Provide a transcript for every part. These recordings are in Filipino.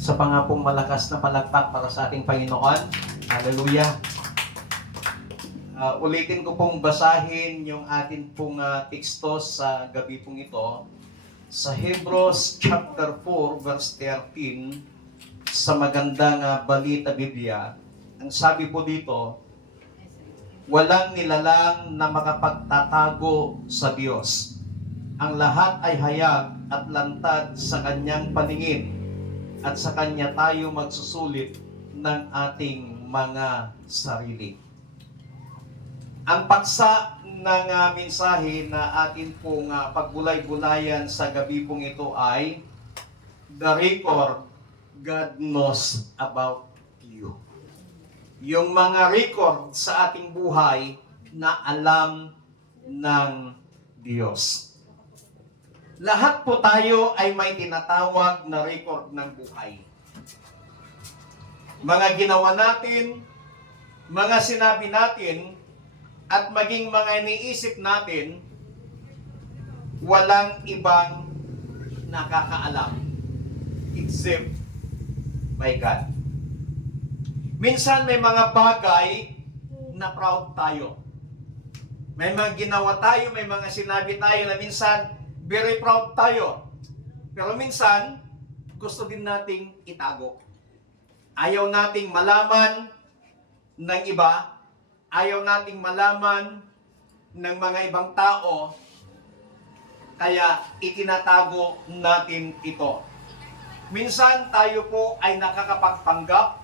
Sa pangapong malakas na palakpak para sa ating Panginoon. Hallelujah. Ulitin ko pong basahin yung atin pong teksto sa gabi pong ito. Sa Hebrews chapter 4 verse 13, sa magandang balita Biblia, ang sabi po dito, walang nilalang na makapagtatago sa Diyos. Ang lahat ay hayag at lantad sa kanyang paningin, at sa kanya tayo magsusulit ng ating mga sarili. Ang paksa ng mensahe na atin pong pagbulay-bulayan sa gabi pong ito ay The Record God Knows About You. Yung mga record sa ating buhay na alam ng Diyos. Lahat po tayo ay may tinatawag na record ng buhay. Mga ginawa natin, mga sinabi natin, at maging mga iniisip natin, walang ibang nakakaalam except by God. Minsan may mga bagay na proud tayo. May mga ginawa tayo, may mga sinabi tayo na minsan very proud tayo. Pero minsan, gusto din nating itago. Ayaw nating malaman ng iba, ayaw nating malaman ng mga ibang tao, kaya itinatago natin ito. Minsan tayo po ay nakakapagpanggap,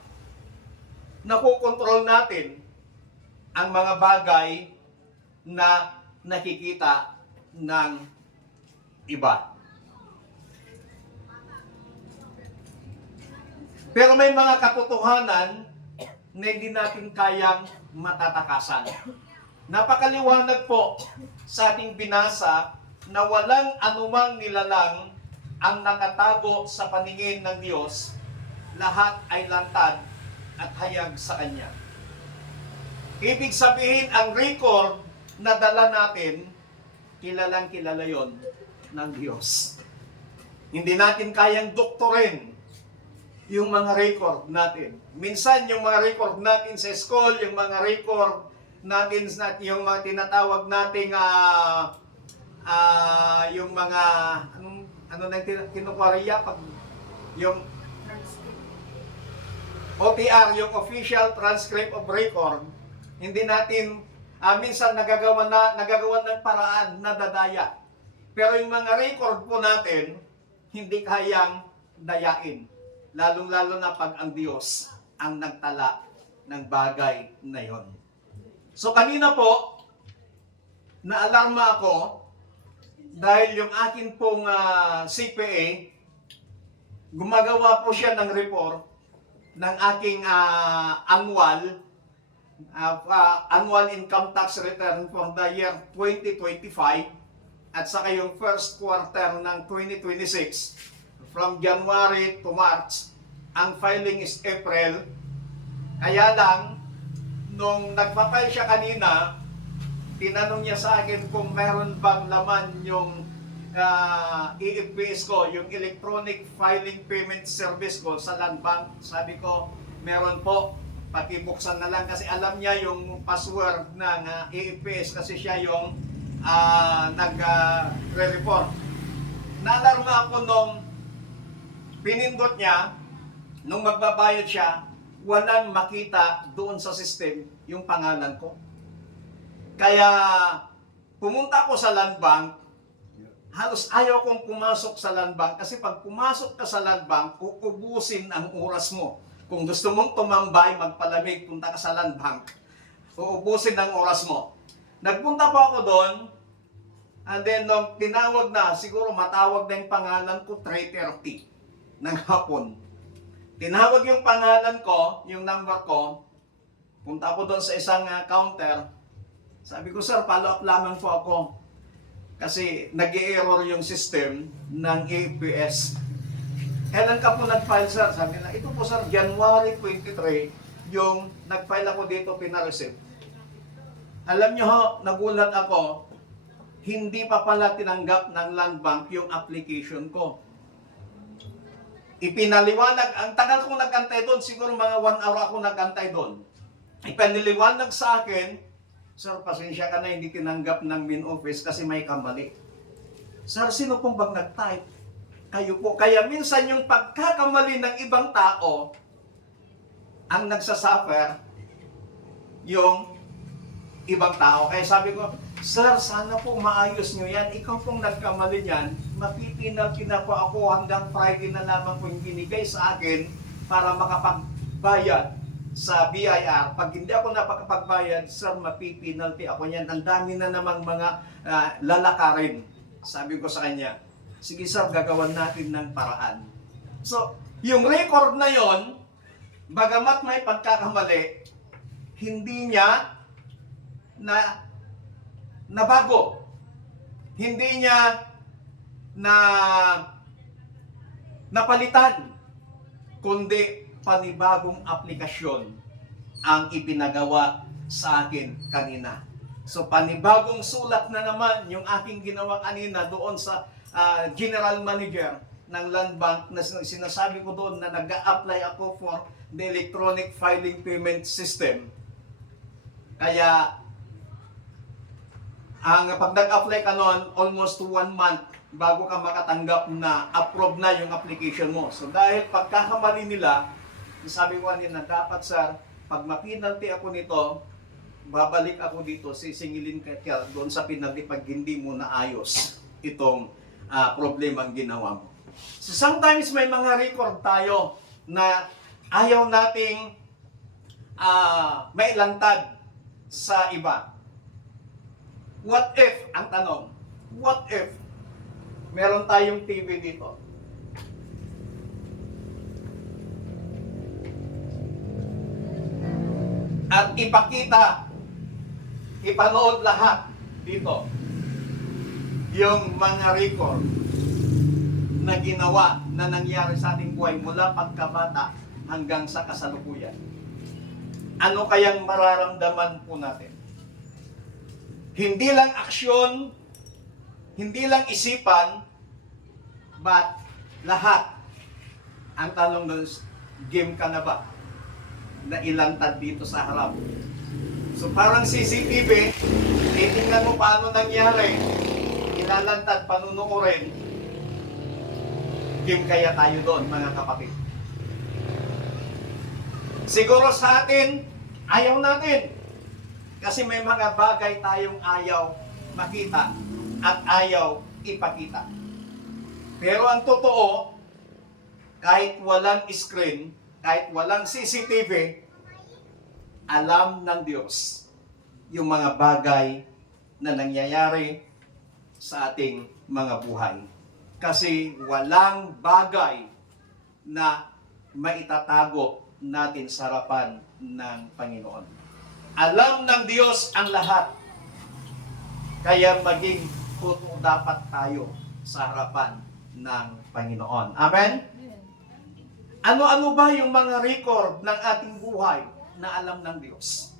nakokontrol natin ang mga bagay na nakikita ng iba. Pero may mga katotohanan na hindi natin kayang matatakasan. Napakaliwanag po sa ating binasa na walang anumang nilalang ang nakatago sa paningin ng Diyos, lahat ay lantad at hayag sa Kanya. Ibig sabihin, ang record na dala natin, kilalang kilala yon ng Diyos. Hindi natin kayang doktorin yung mga record natin. Minsan yung mga record natin sa school, yung mga record natin, yung mga tinatawag nating yung mga ano nang kinukwariya pag yung OTR, yung Official Transcript of Record, hindi natin minsan nagagawa ng paraan na dadaya. Pero yung mga record po natin, hindi kayang dayain. Lalong-lalo na pag ang Diyos ang nagtala ng bagay na yon. So kanina po, naalarma ako dahil yung akin pong CPA, gumagawa po siya ng report ng aking annual income tax return for the year 2025 at saka yung first quarter ng 2026 from January to March. Ang filing is April. Kaya lang, nung nagpa-file siya kanina, tinanong niya sa akin kung meron bang laman yung EFPS ko, yung Electronic Filing Payment Service ko sa Land Bank. Sabi ko, meron po. Pakibuksan na lang kasi alam niya yung password ng EFPS kasi siya yung nag-re-report. Naalarma ako nung pinindot niya, nung magbabayad siya, walang makita doon sa system yung pangalan ko. Kaya pumunta ako sa Land Bank, halos ayaw kong pumasok sa Land Bank kasi pag pumasok ka sa Land Bank, uubusin ang oras mo. Kung gusto mong tumambay, magpalamig, punta ka sa Land Bank, uubusin ang oras mo. Nagpunta po ako doon, and then nung tinawag na, siguro matawag na yung pangalan ko, 3:30 ng hapon. Tinawag yung pangalan ko, yung number ko, punta ako doon sa isang counter. Sabi ko, sir, follow up lamang po ako. Kasi nag-i-error yung system ng AFPS. Kailan ka po nag-file, sir? Sabi na, ito po, sir, January 23, yung nag-file ako dito, pinareceive. Alam nyo ho, nagulat ako, hindi pa pala tinanggap ng Land Bank yung application ko. Ipinaliwanag, ang tagal kong nagantay doon, siguro mga 1 hour ako nagantay doon. Ipinaliwanag sa akin, sir, pasensya ka na, hindi tinanggap ng main office kasi may kamali. Sir, sino pong bang nag-type? Kayo po. Kaya minsan yung pagkakamali ng ibang tao, ang nagsasuffer, yung ibang tao. Kaya sabi ko, sir, sana po maayos nyo yan. Ikaw pong nagkamali yan, mapipinal po ako hanggang Friday na lamang po yung binigay sa akin para makapagbayad sa BIR. Pag hindi ako napakapagbayad, sir, mapipinalty ako yan. Ang dami na namang mga lalakarin. Sabi ko sa kanya, sige sir, gagawan natin ng paraan. So, yung record na yon, bagamat may pagkakamali, hindi niya nabago. Hindi niya napalitan, kundi panibagong aplikasyon ang ipinagawa sa akin kanina. So panibagong sulat na naman yung aking ginawa kanina doon sa general manager ng Land Bank na sinasabi ko doon na nag-a-apply ako for the electronic filing payment system. Kaya pag nag-apply ka noon, almost 1 month bago ka makatanggap na approve na yung application mo. So dahil pagkakamali nila, sabi ko kanina, dapat sir, pag mapinalty ako nito, babalik ako dito, sisingilin ka doon sa penalty pag hindi mo naayos itong problemang ginawa mo. So sometimes may mga record tayo na ayaw nating mailantad sa iba. What if, ang tanong, what if meron tayong TV dito? At ipanood lahat dito yung mga record na ginawa na nangyari sa ating buhay mula pagkabata hanggang sa kasalukuyan. Ano kayang mararamdaman po natin? Hindi lang aksyon, hindi lang isipan, but lahat. Ang tanong doon, game ka na ba? Na ilantad dito sa harap. So parang CCTV, titingnan mo paano nangyari, ilalantad, panunuorin, game kaya tayo doon, mga kapatid. Siguro sa atin, ayaw natin. Kasi may mga bagay tayong ayaw makita at ayaw ipakita. Pero ang totoo, kahit walang screen, kahit walang CCTV, alam ng Diyos yung mga bagay na nangyayari sa ating mga buhay. Kasi walang bagay na maitatago natin sa harapan ng Panginoon. Alam ng Diyos ang lahat. Kaya maging totoo dapat tayo sa harapan ng Panginoon. Amen? Ano-ano ba yung mga record ng ating buhay na alam ng Diyos?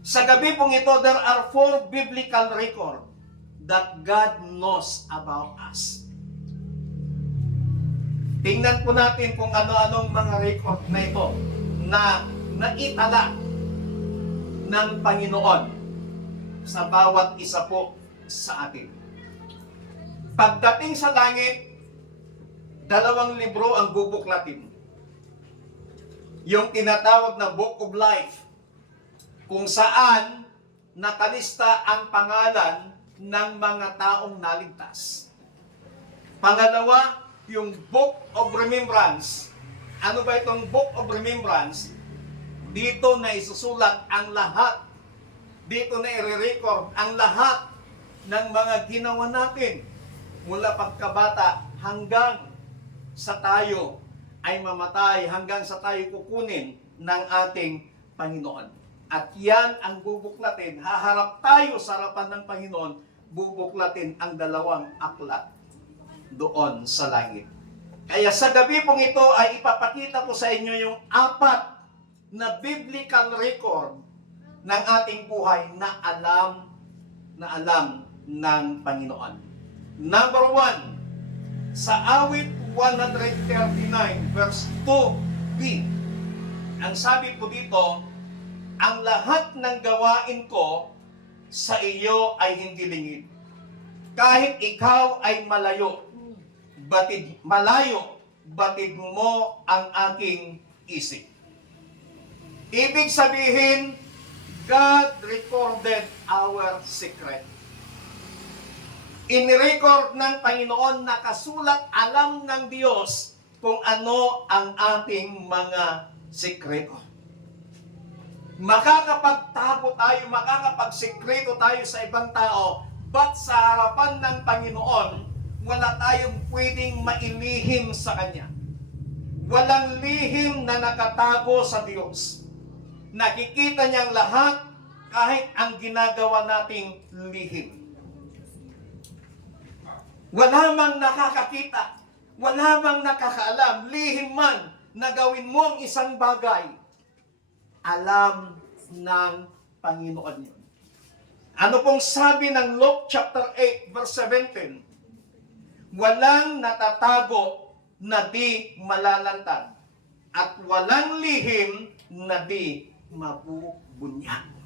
Sa gabi pong ito, there are 4 biblical record that God knows about us. Tingnan po natin kung ano-anong mga record na ito na naitala ng Panginoon sa bawat isa po sa atin. Pagdating sa langit, 2 libro ang bubuklatin. Yung tinatawag na Book of Life, kung saan nakalista ang pangalan ng mga taong naligtas. Pangalawa, yung Book of Remembrance. Ano ba itong Book of Remembrance? Dito na isusulat ang lahat. Dito na i-record ang lahat ng mga ginawa natin mula pagkabata hanggang sa tayo ay mamatay, hanggang sa tayo kukunin ng ating Panginoon. At yan ang bubuklatin. Haharap tayo sa harapan ng Panginoon, bubuklatin ang 2 aklat doon sa langit. Kaya sa gabi pong ito ay ipapakita ko sa inyo yung 4 na biblical record ng ating buhay na alam ng Panginoon. Number 1, Sa awit 139 verse 2b, ang sabi po dito, ang lahat ng gawain ko sa iyo ay hindi lingid. Kahit ikaw ay malayo, batid mo ang aking isip. Ibig sabihin, God recorded our secret. Inirecord ng Panginoon, nakasulat, alam ng Diyos kung ano ang ating mga sekreto. Makakapagtago tayo, makakapagsekreto tayo sa ibang tao, but sa harapan ng Panginoon, wala tayong pwedeng mailihim sa Kanya. Walang lihim na nakatago sa Diyos. Nakikita niyang lahat kahit ang ginagawa nating lihim. Wala mang nakakakita, wala mang nakakaalam, lihim man na gawin mo ang isang bagay, alam ng Panginoon yun. Ano pong sabi ng Luke chapter 8 verse 17? Walang natatago na di malalantad at walang lihim na di mabubunyag.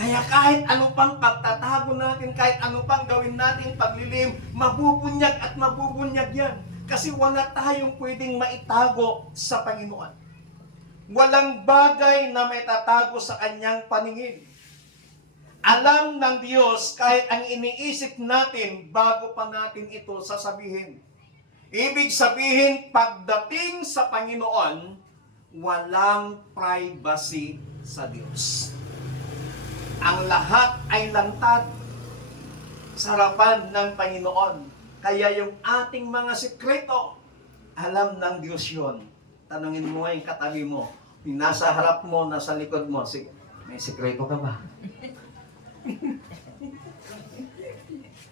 Kaya kahit ano pang pagtatago natin, kahit ano pang gawin natin paglilihim, mabubunyag at mabubunyag yan. Kasi wala tayong pwedeng maitago sa Panginoon. Walang bagay na may tatago sa Kanyang paningin. Alam ng Diyos kahit ang iniisip natin bago pa natin ito sasabihin. Ibig sabihin, pagdating sa Panginoon, walang privacy sa Diyos. Ang lahat ay lantad sa harapan ng Panginoon. Kaya yung ating mga sikreto, alam ng Diyos yun. Tanungin mo yung katabi mo, yung nasa harap mo, nasa likod mo, may sikreto ka ba?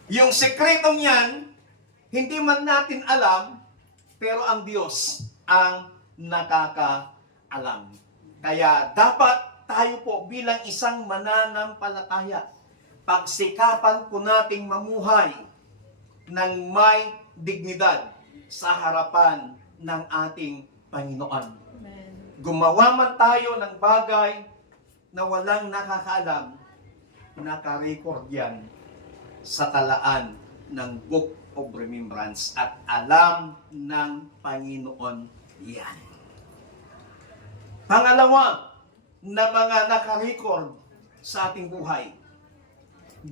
Yung sikretong yan, hindi man natin alam, pero ang Diyos ang nakakaalam. Kaya dapat tayo po bilang isang mananampalataya, pagsikapan po nating mamuhay ng may dignidad sa harapan ng ating Panginoon. Amen. Gumawa man tayo ng bagay na walang nakakaalam, naka-record yan sa talaan ng Book of Remembrance at alam ng Panginoon yan. Pangalawa, na mga naka-record sa ating buhay.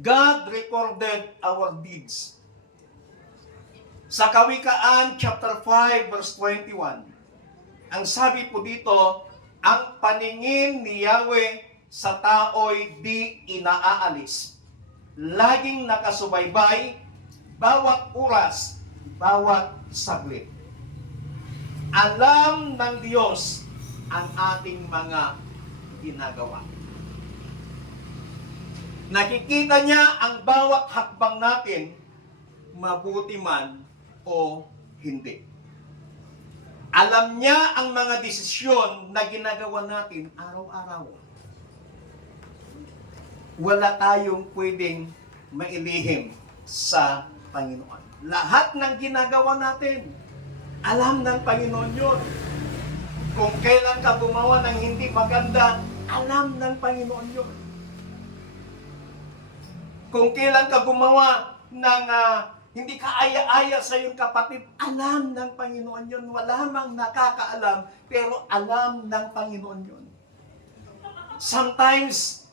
God recorded our deeds. Sa Kawikaan chapter 5 verse 21, ang sabi po dito, ang paningin ni Yahweh sa tao'y di inaaalis. Laging nakasubaybay, bawat oras, bawat saglit. Alam ng Diyos ang ating mga ginagawa. Nakikita niya ang bawat hakbang natin, mabuti man o hindi. Alam niya ang mga desisyon na ginagawa natin araw-araw. Wala tayong pwedeng mailihim sa Panginoon. Lahat ng ginagawa natin, alam ng Panginoon yun. Kung kailan ka gumawa ng hindi maganda, alam ng Panginoon yun. Kung kailan ka gumawa ng hindi ka aya-aya sa iyong kapatid, alam ng Panginoon yun. Wala mang nakakaalam, pero alam ng Panginoon yun. Sometimes,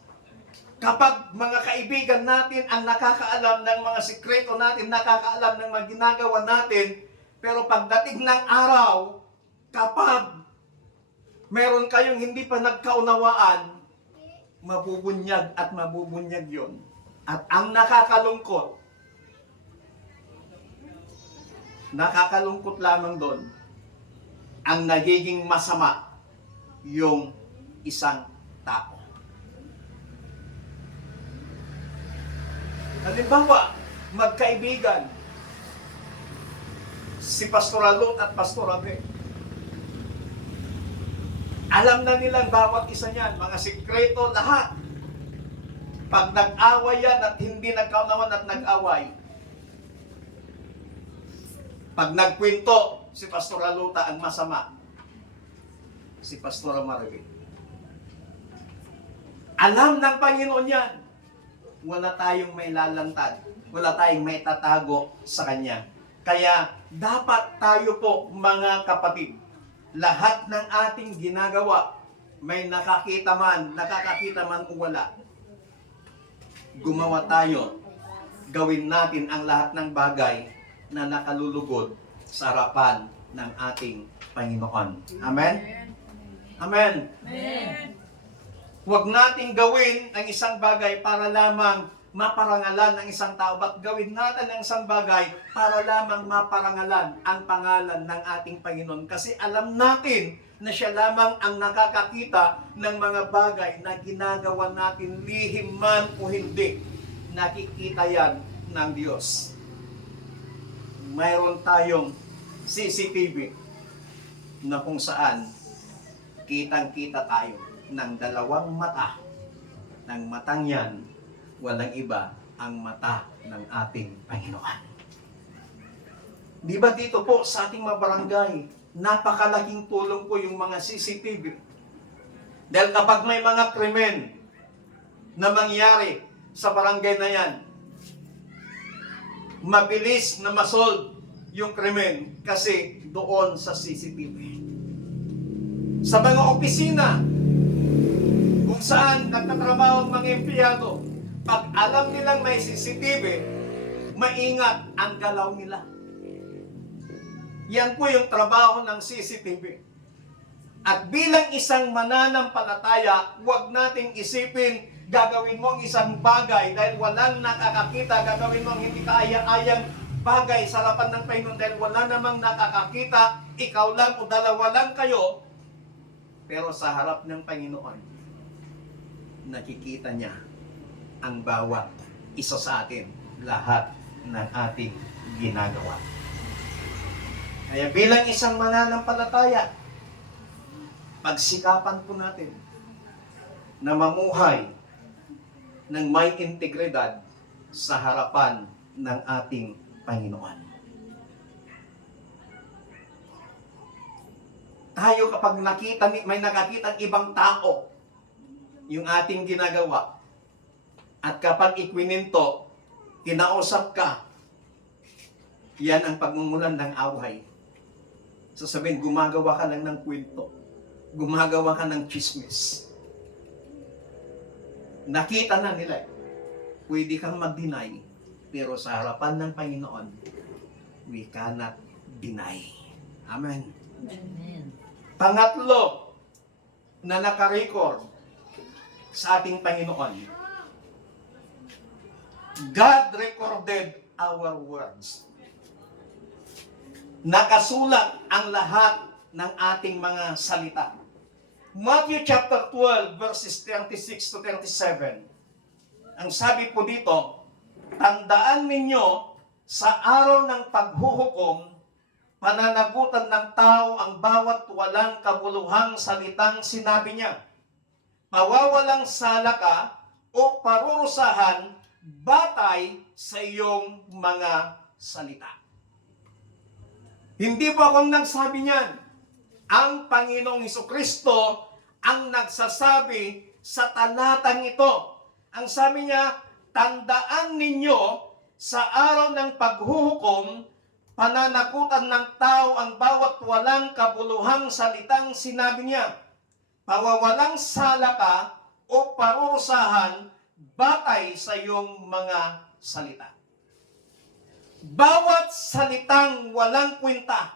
kapag mga kaibigan natin ang nakakaalam ng mga sikreto natin, nakakaalam ng mga ginagawa natin, pero pagdating ng araw, kapag meron kayong hindi pa nagkaunawaan, mabubunyag at mabubunyag yon. At ang nakakalungkot lamang doon, ang nagiging masama yung isang tao. Halimbawa, magkaibigan, si Pastor Alot at Pastor Abe. Alam na nilang bawat isa niyan, mga sikreto, lahat. Pag nag-away yan at hindi nagkaunawan at nag-away, Pag nagkwento si Pastor Aluta ang masama, si Pastor Maribel, alam ng Panginoon yan. Wala tayong may lalantad. Wala tayong may tatago sa Kanya. Kaya dapat tayo po mga kapatid, lahat ng ating ginagawa, may nakakakita man o wala, gumawa tayo, gawin natin ang lahat ng bagay na nakalulugod sa harapan ng ating Panginoon. Amen? Amen? Amen. Huwag nating gawin ang isang bagay para lamang maparangalan ng isang tao. Ba't gawin natin ang isang bagay para lamang maparangalan ang pangalan ng ating Panginoon? Kasi alam natin na siya lamang ang nakakakita ng mga bagay na ginagawa natin, lihim man o hindi. Nakikita yan ng Diyos. Mayroon tayong CCTV na kung saan kitang-kita tayo ng dalawang mata. Ng matang yan, walang iba ang mata ng ating Panginoon. Di ba dito po sa ating mga barangay, napakalaking tulong po yung mga CCTV. Dahil kapag may mga krimen na mangyari sa barangay na yan, mabilis na masolve yung krimen kasi doon sa CCTV. Sa mga opisina, kung saan nagtatrabaho ang mga empleyado, pag alam nilang may CCTV, maingat ang galaw nila. Yan po yung trabaho ng CCTV. At bilang isang mananampalataya, huwag nating isipin, gagawin mo ang isang bagay dahil walang nakakakita, gagawin mo ang hindi kaaya-ayang bagay sa harapan ng Panginoon dahil wala namang nakakakita, ikaw lang o dalawa lang kayo, pero sa harap ng Panginoon, nakikita niya ang bawat isa sa atin, lahat ng ating ginagawa. Kaya bilang isang mananampalataya, pagsikapan po natin na mamuhay ng may integridad sa harapan ng ating Panginoon. Tayo kapag may nakakita ibang tao yung ating ginagawa, at kapag ikwininto, kinausap ka, yan ang pagmumulan ng away. Sasabihin, gumagawa ka lang ng kwento. Gumagawa ka ng chismis. Nakita na nila. Pwede kang mag-deny. Pero sa harapan ng Panginoon, we cannot deny. Amen. Amen. Pangatlo na nakarecord sa ating Panginoon, God recorded our words. Nakasulat ang lahat ng ating mga salita. Matthew chapter 12 verses 36 to 37. Ang sabi po dito, tandaan ninyo sa araw ng paghuhukom, pananagutan ng tao ang bawat walang kabuluhang salitang sinabi niya. Mawawalang sala ka o parurusahan batay sa iyong mga salita. Hindi po akong nagsabi niyan. Ang Panginoong Hesukristo ang nagsasabi sa talatang ito. Ang sabi niya, tandaan ninyo sa araw ng paghuhukom, pananagutan ng tao ang bawat walang kabuluhang salitang sinabi niya. Pawawalang sala ka o parurusahan batay sa iyong mga salita. Bawat salitang walang kwenta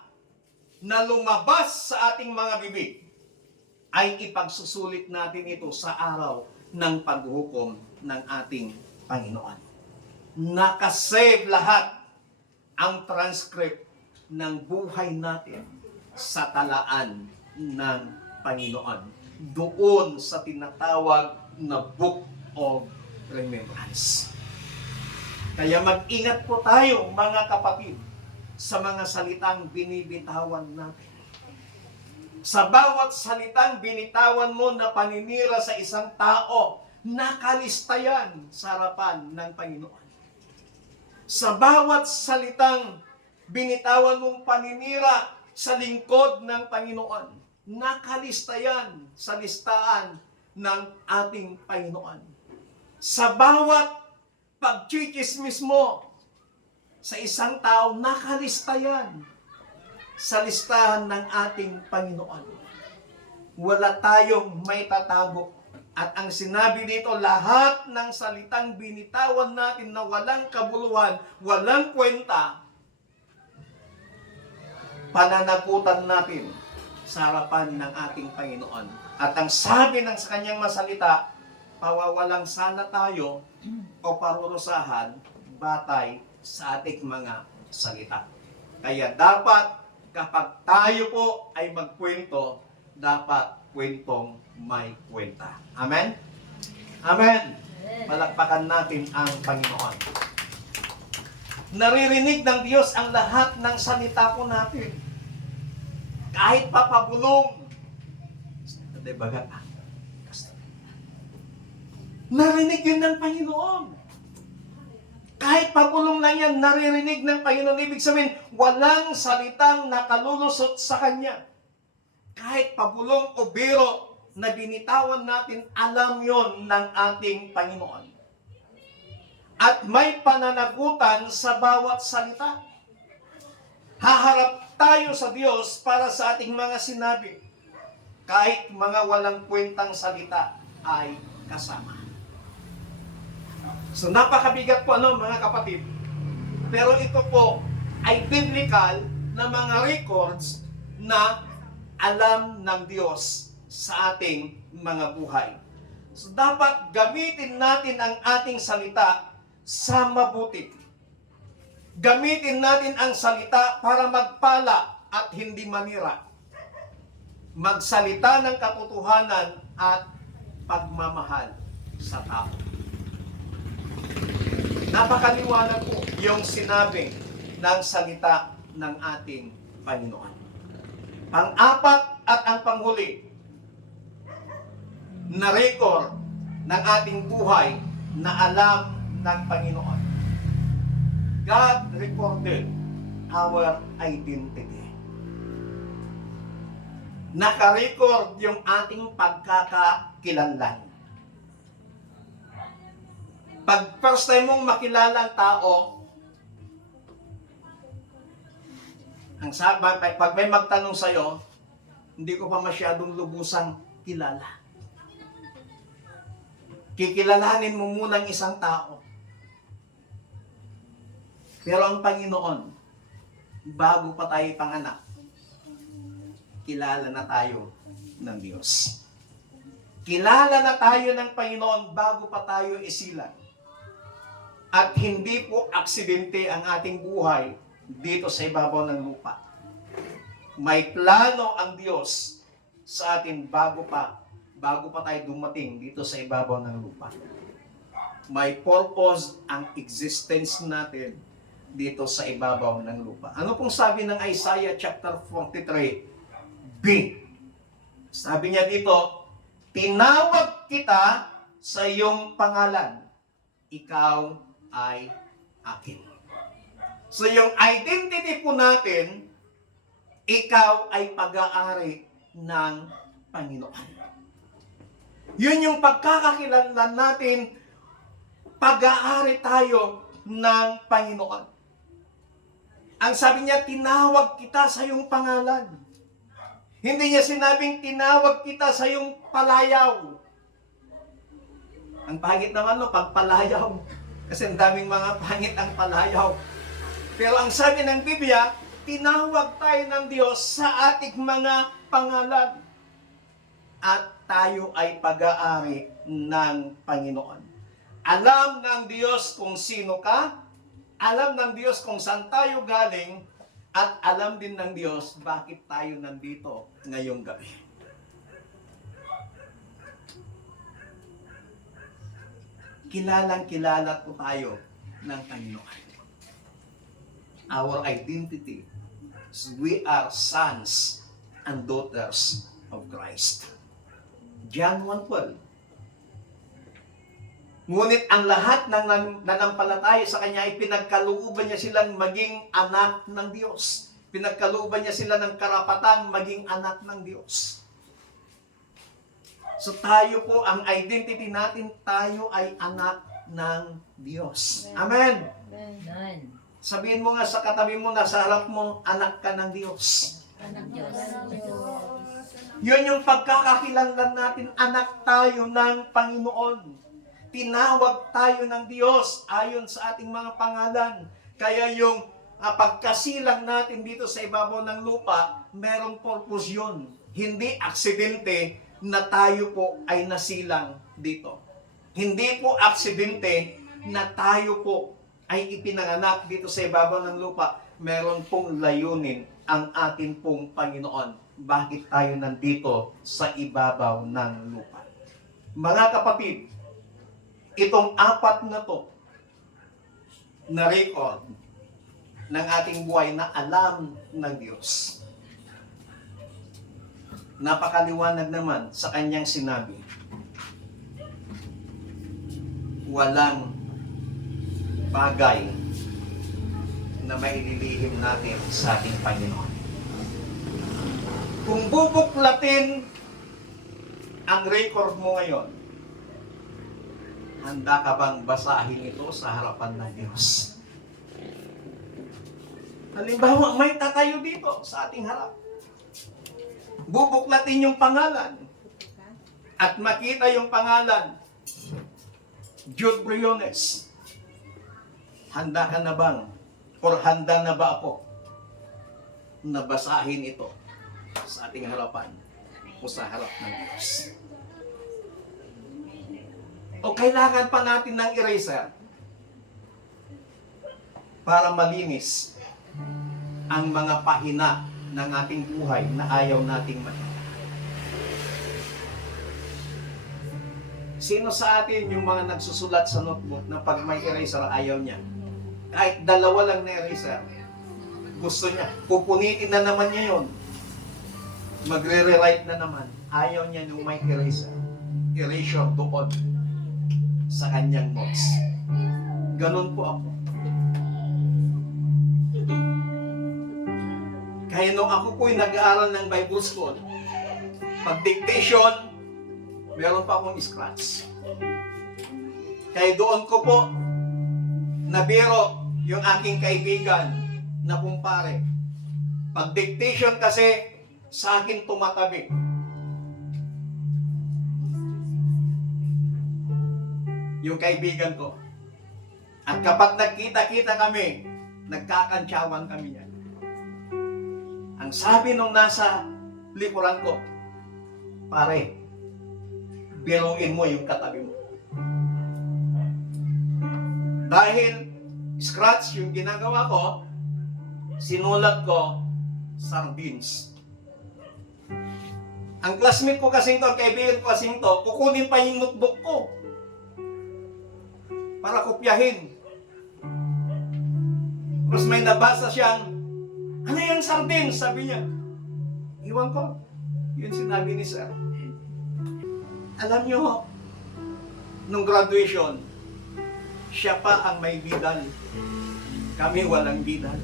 na lumabas sa ating mga bibig ay ipagsusulit natin ito sa araw ng paghuhukom ng ating Panginoon. Nakasave lahat ang transcript ng buhay natin sa talaan ng Panginoon. Doon sa tinatawag na Book of Remembrance. Kaya mag-ingat po tayo mga kapatid sa mga salitang binibitawan natin. Sa bawat salitang binitawan mo na paninira sa isang tao, nakalista yan sa harapan ng Panginoon. Sa bawat salitang binitawan mong paninira sa lingkod ng Panginoon. Nakalista yan sa listahan ng ating Panginoon. Sa bawat pagchichismis mo sa isang tao, nakalista yan sa listahan ng ating Panginoon. Wala tayong may tatago. At ang sinabi dito, lahat ng salitang binitawan natin na walang kabuluhan, walang kwenta, pananagutan natin sa harapan ng ating Panginoon. At ang sabi ng sa kanyang masalita, pawawalang sana tayo o parurusahan batay sa ating mga salita. Kaya dapat kapag tayo po ay magkwento, dapat kwentong may kwenta. Amen? Amen! Palakpakan natin ang Panginoon. Naririnig ng Diyos ang lahat ng salita po natin. Kahit papabulong. Narinig yun ng Panginoon. Kahit pabulong lang yan, naririnig ng Panginoon. Ibig sabihin, walang salitang nakalulusot sa Kanya. Kahit pabulong o biro na binitawan natin, alam yon ng ating Panginoon. At may pananagutan sa bawat salita. Haharap tayo sa Diyos para sa ating mga sinabi. Kahit mga walang kwentang salita ay kasama. So napakabigat po mga kapatid. Pero ito po ay biblical na mga records na alam ng Diyos sa ating mga buhay. So dapat gamitin natin ang ating salita sa mabuti. Gamitin natin ang salita para magpala at hindi manira. Magsalita ng katotohanan at pagmamahal sa tao. Napakaliwanag po yung sinabi ng salita ng ating Panginoon. Pang-apat at ang panghuli na record ng ating buhay na alam ng Panginoon. God recorded our identity. Naka-record yung ating pagkakakilanlan. Pag first time mong makilala ang tao, ang sabi, pag may magtanong sa'yo, hindi ko pa masyadong lubusang kilala. Kikilalanin mo muna ang isang tao. Pero ang Panginoon, bago pa tayo panganak, kilala na tayo ng Diyos. Kilala na tayo ng Panginoon bago pa tayo isilang. At hindi po aksidente ang ating buhay dito sa ibabaw ng lupa. May plano ang Diyos sa atin bago pa tayo dumating dito sa ibabaw ng lupa. May purpose ang existence natin dito sa ibabaw ng lupa. Ano pong sabi ng Isaiah chapter 43b? Sabi niya dito, tinawag kita sa iyong pangalan. Ikaw ay akin. So yung identity po natin, ikaw ay pag-aari ng Panginoon. Yun yung pagkakakilanlan natin, pag-aari tayo ng Panginoon. Ang sabi niya, tinawag kita sa iyong pangalan. Hindi niya sinabing tinawag kita sa iyong palayaw. Ang pangit naman pag palayaw. Kasi ang daming mga pangit ang palayaw. Pero ang sabi ng Biblia, tinawag tayo ng Diyos sa ating mga pangalan. At tayo ay pag-aari ng Panginoon. Alam ng Diyos kung sino ka, alam ng Diyos kung saan tayo galing, at alam din ng Diyos bakit tayo nandito ngayong gabi. Kilalang-kilala po tayo ng Panginoon. Our identity is we are sons and daughters of Christ. John 1:12. Ngunit ang lahat ng nanampalataya sa Kanya ay pinagkalooban niya silang maging anak ng Diyos. Pinagkalooban niya sila ng karapatang maging anak ng Diyos. So tayo po, ang identity natin, tayo ay anak ng Diyos. Amen. Amen. Sabihin mo nga sa katabi mo, nasa harap mo, anak ka ng Diyos. Anak Diyos. Yun yung pagkakakilanlan natin, anak tayo ng Panginoon. Tinawag tayo ng Diyos ayon sa ating mga pangalan. Kaya yung pagkasilang natin dito sa ibabaw ng lupa, merong purpose yun. Hindi aksidente na tayo po ay nasilang dito. Hindi po aksidente na tayo po ay ipinanganak dito sa ibabaw ng lupa. Meron pong layunin ang atin pong Panginoon. Bakit tayo nandito sa ibabaw ng lupa? Mga kapatid, itong apat na to na record ng ating buhay na alam ng Diyos. Napakaliwanag naman sa kanyang sinabi. Walang bagay na maililihim natin sa ating Panginoon. Kung bubuklatin ang record mo ngayon, handa ka bang basahin ito sa harapan ng Diyos? Halimbawa, may tatayo dito sa ating harap. Bubuklatin yung pangalan at makita yung pangalan, Jude Briones. Handa ka na bang, or handa na ba ako na basahin ito sa ating harapan o sa harap ng Diyos? O kailangan pa natin ng eraser para malinis ang mga pahina ng ating buhay na ayaw nating makita. Sino sa atin yung mga nagsusulat sa notebook na pag may eraser ayaw niya? Kahit dalawa lang na eraser, gusto niya. Pupunitin na naman niya yun. Magre-rewrite na naman. Ayaw niya nung may eraser. Erasure doon sa kanyang notes. Ganun po ako. Kaya nung ako po'y nag-aaral ng Bible School, pag dictation, meron pa akong scratch. Kaya doon ko po nabiro yung aking kaibigan na kumpare. Pag dictation kasi, sa akin tumatabi. Yung kaibigan ko. At kapag nagkita-kita kami, nagkakantsawan kami yan. Ang sabi nung nasa likuran ko, pare, biruin mo yung katabi mo. Dahil scratch yung ginagawa ko, sinulat ko, sardines. Ang classmate ko kasing to, kaibigan ko kasing to, kukunin pa yung notebook ko para kopyahin. Tapos may nabasa siyang, ano yung sardines? Sabi niya. Iwan ko. Yun sinabi ni Sir. Alam niyo, nung graduation, siya pa ang may bidal. Kami walang bidal.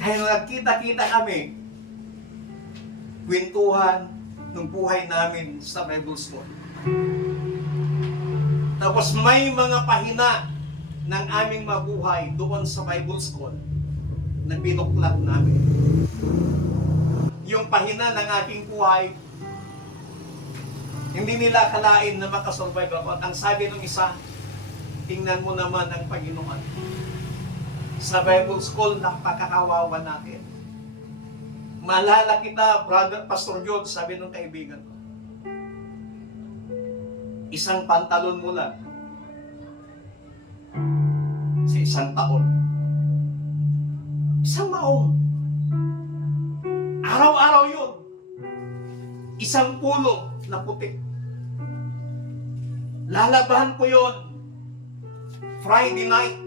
Kaya nung nagkita-kita kami, kwentuhan ng buhay namin sa Bible School. Tapos may mga pahina ng aming mabuhay doon sa Bible School na binuklat namin. Yung pahina ng aking buhay, hindi nila akalain na makasurvive ako. At ang sabi ng isa, tingnan mo naman ang Panginoon. Sa Bible School, napakakawawa natin. Malala kita, Brother Pastor George, sabi ng kaibigan ko. Isang pantalon mo lang sa isang taon. Isang maong. Araw-araw yun. Isang pulo na puti. Lalabahan ko yun Friday night.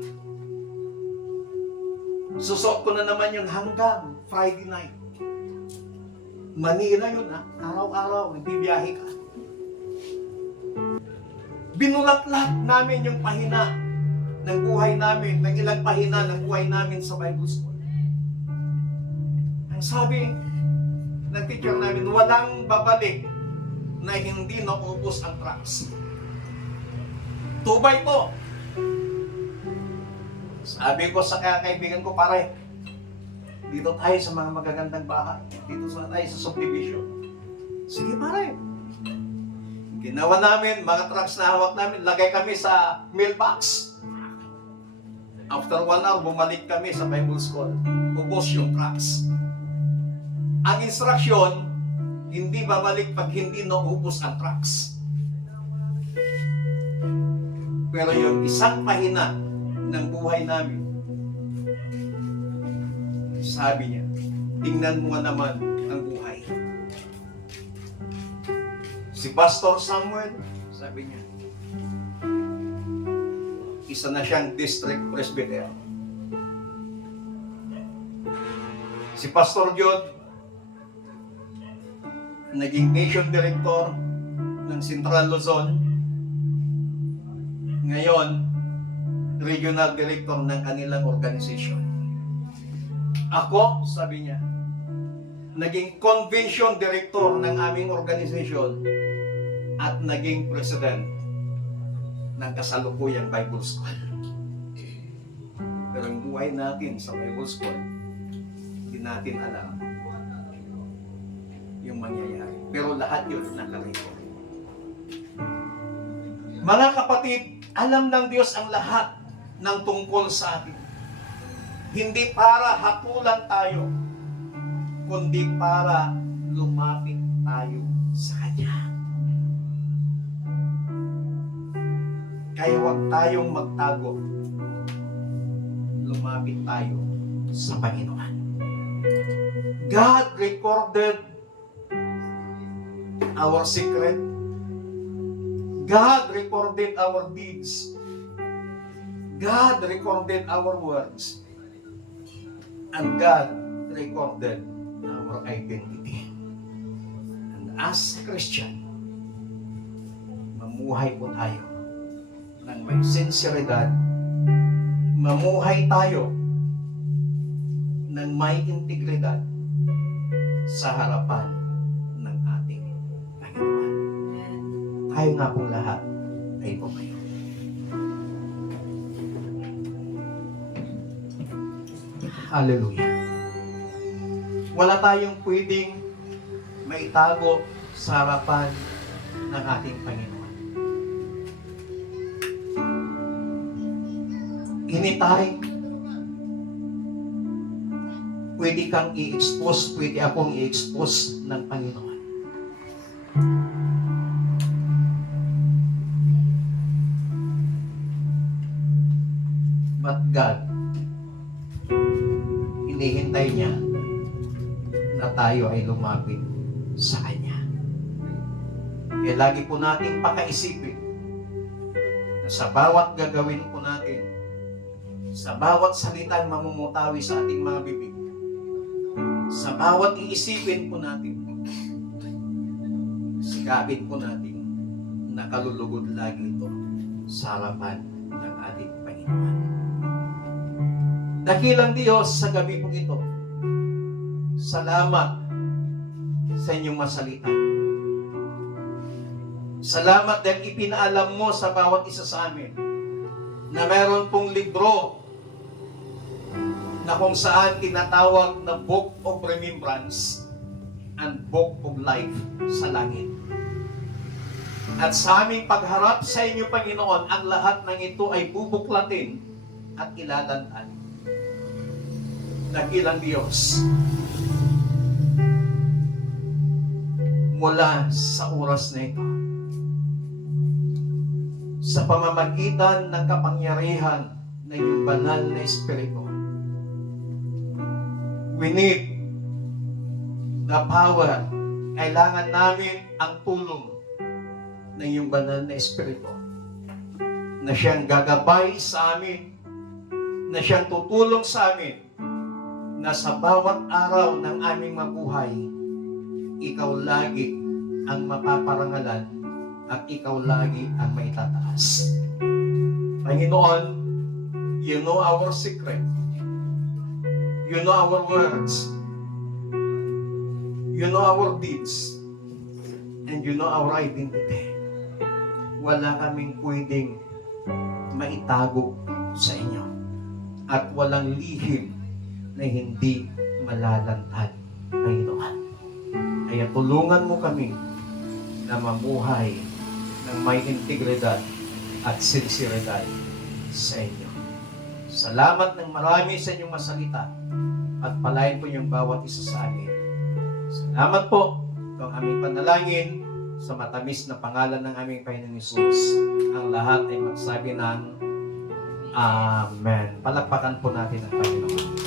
Susot ko na naman yun hanggang Friday night. Manila yun ha. Araw-araw, nagbibiyahe ka. Binulat-lat namin yung pahina ng buhay namin, ng ilang pahina ng buhay namin sa Bible School. Ang sabi ng teacher namin, walang babalik na hindi naubos ang tracks. Tubay po. Sabi ko sa kaibigan ko, pare, dito tayo sa mga magagandang bahay. Dito tayo sa subdivision. Sige pare. Ginawa namin, mga trucks na hawak namin, lagay kami sa mailbox. After 1 hour, bumalik kami sa Bible School. Ubos yung trucks. Ang instruction, hindi babalik pag hindi naubos ang trucks. Pero yung isang pahina ng buhay namin, sabi niya, tingnan mo naman ang buhay. Si Pastor Samuel, sabi niya, isa na siyang district presbyter. Si Pastor John, naging mission director ng Central Luzon. Ngayon, regional director ng kanilang organization. Ako, sabi niya, naging convention director ng aming organization at naging president ng kasalukuyang Bible School. Pero ang buhay natin sa Bible School, hindi natin alam yung mangyayari. Pero lahat yun nakarecord. Mga kapatid, alam ng Diyos ang lahat ng tungkol sa atin. Hindi para hatulan tayo, kundi para lumapit tayo sa Kanya. Kaya huwag tayong magtago. Lumapit tayo sa Panginoon. God recorded our secret. God recorded our deeds. God recorded our words. And God recorded our identity. And as Christian, mamuhay po tayo ng may sinseridad, mamuhay tayo ng may integridad sa harapan ng ating Panginoon. Tayo nga pong lahat ay pumayo. Hallelujah. Wala tayong pwedeng maitago sa harapan ng ating Panginoon. Anytime, pwede kang i-expose, pwede akong i-expose ng Panginoon. But God, hinihintay niya na tayo ay lumapit sa Kanya. Kaya lagi po nating pakaisipin na sa bawat gagawin po natin, sa bawat salitang mamumutawi sa ating mga bibig, sa bawat iisipin po natin, sikapin po natin na kalulugod lagi ito sa harapan ng ating Panginoon. Dakilang Diyos sa gabi po ito, salamat sa inyong masalita. Salamat dahil ipinaalam mo sa bawat isa sa amin na meron pong libro na kung saan tinatawag na Book of Remembrance and Book of Life sa langit. At sa aming pagharap sa inyo, Panginoon, ang lahat ng ito ay bubuklatin at ilalantan. Dakilang Diyos, mula sa oras na ito, sa pamamagitan ng kapangyarihan ng iyong banal na Espiritu, we need the power. Kailangan namin ang tulong ng iyong banal na Espiritu na siyang gagabay sa amin, na siyang tutulong sa amin, na sa bawat araw ng aming mabuhay, ikaw lagi ang mapaparangalan at ikaw lagi ang may tataas. Panginoon, you know our secret. You know our words. You know our deeds. And you know our identity. Wala kaming pwedeng maitago sa inyo. At walang lihim na hindi malalantad, Panginoon. Kaya tulungan mo kami na mamuhay ng may integridad at sinseridad sa inyo. Salamat ng marami sa inyong masalita at palayan po yung bawat isa sa amin. Salamat po ang aming panalangin sa matamis na pangalan ng aming Panginoong Hesus. Ang lahat ay magsabi ng Amen. Palakpakan po natin ang Panginoon.